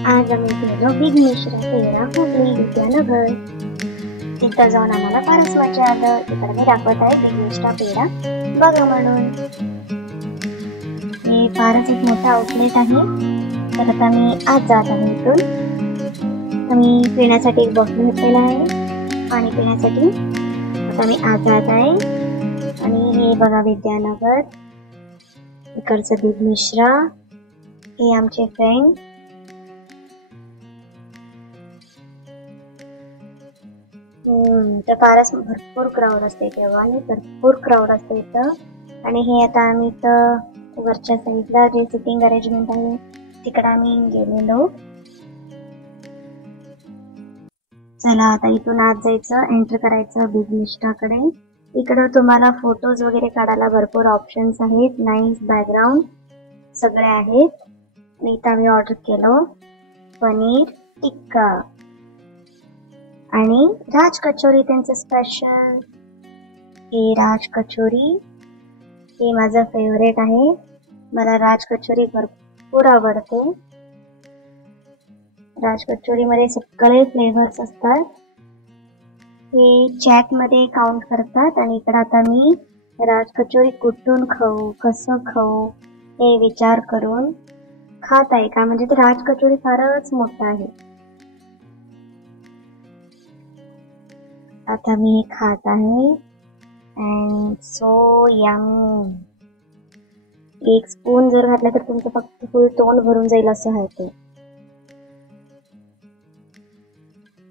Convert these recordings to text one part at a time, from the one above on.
आज आम्ही गेलो बिग मिश्रा पेढा हुबळी विद्यानगर. तिथं जाऊन आम्हाला फारच मजा आलं. इकडे मी दाखवत आहे बिग मिश्रा पेढा बघा म्हणून. हे फारच एक मोठा आउटलेट आहे. तर आता मी आज जात आहे इथून. आम्ही पिण्यासाठी एक बॉटल घेतलेला आहे पाणी पिण्यासाठी. आता मी आज जात आहे आणि हे बघा विद्यानगर, इकडचं बिग मिश्रा, हे आमचे फ्रेंड. तर फारच भरपूर क्राऊड असते तेव्हा आणि भरपूर क्राऊड असते इथं. आणि हे आता आम्ही इथं वरच्या साईडला जे सिटिंग अरेंजमेंट आहे तिकडे आम्ही गेलेलो. चला आता इथून आत जायचं, एंटर करायचं बिग मिश्राकडे. इकडं तुम्हाला फोटोज वगैरे काढायला भरपूर ऑप्शन्स आहेत, नाईस बॅकग्राऊंड सगळे आहेत. आणि इथं आम्ही ऑर्डर केलं पनीर टिक्का आणि राज कचोरी, त्यांचं स्पेशल. हे राज कचोरी हे माझं फेवरेट आहे. मला राज कचोरी भरपूर आवडते. राज कचोरी मध्ये सगळे फ्लेवर्स असतात. हे चॅट मध्ये काउंट करतात. आणि इकडे आता मी राज कचोरी कुठून खाऊ, कसं खाऊ हे विचार करून खात आहे का, म्हणजे ते राज कचोरी फारच मोठा आहे. आता मी खात आहे अँड सो यम्मी. एक स्पून जर घातला तर तुमचं फक्त फुल तोंड भरून जाईल असं आहे ते.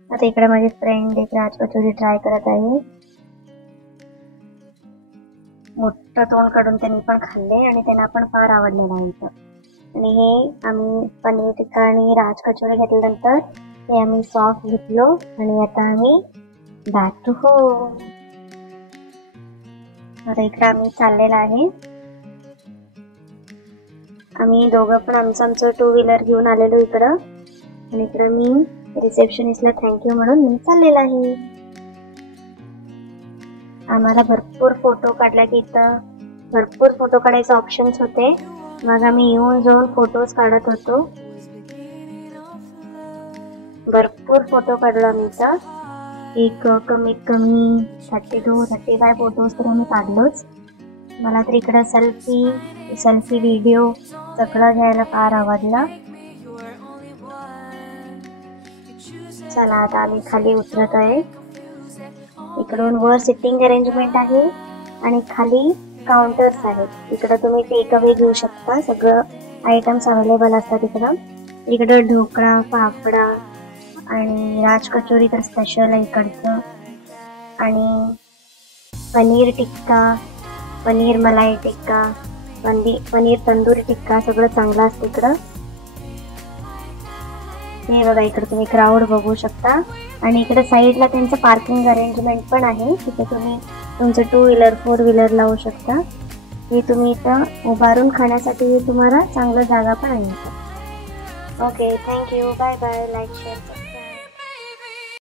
आता इकडे माझे फ्रेंड एक राज कचोरी ट्राय करत आहे. मोठं तोंड काढून त्यांनी पण खाल्ले आणि त्यांना पण फार आवडलेलं आहे इथं. आणि हे आम्ही पनीर टिक्का आणि राज कचोरी घेतल्यानंतर हे आम्ही सॉस घेतलो आणि आता आम्ही बॅक टू होम. आता इकडे आम्ही चाललेला आहे. आम्ही दोघं पण आमचं 2 व्हीलर घेऊन आलेलो इकडं. आणि इकडं मी रिसेप्शनिस्टला थँक्यू म्हणून मी चाललेला आहे. आम्हाला भरपूर फोटो काढला की इथं भरपूर फोटो काढायचे ऑप्शन्स होते. मग आम्ही येऊन जाऊन फोटोज काढत होतो. भरपूर फोटो काढलो आम्ही इथं. एक कमीत कमी 32-35 फोटोज तर आम्ही काढलोच. मला तर इकडं सेल्फी व्हिडिओ सगळं घ्यायला फार आवडलं. चला आता आम्ही खाली उतरत आहे. इकडून वर सिटिंग अरेंजमेंट आहे आणि खाली काउंटर्स आहेत. इकडं तुम्ही टेक अवे घेऊ शकता, सगळं आयटम्स अवेलेबल असतात इकडं. इकडं ढोकळा, फाफडा आणि राज कचोरी तर स्पेशल आहे इकडचं. आणि पनीर टिक्का, पनीर मलाई टिक्का, पनीर तंदूरी टिक्का सगळं चांगलं असतं इकडं. हे बघा इकडे तुम्ही क्राऊड बघू शकता. आणि इकडे साईडला त्यांचं पार्किंग अरेंजमेंट पण आहे. तिथे तुम्ही तुमचं 2 व्हीलर 4 व्हीलर लावू शकता. हे तुम्ही इथं उभारून खाण्यासाठी तुम्हाला चांगलं जागा पण आहे. Okay, thank you, bye bye, like share.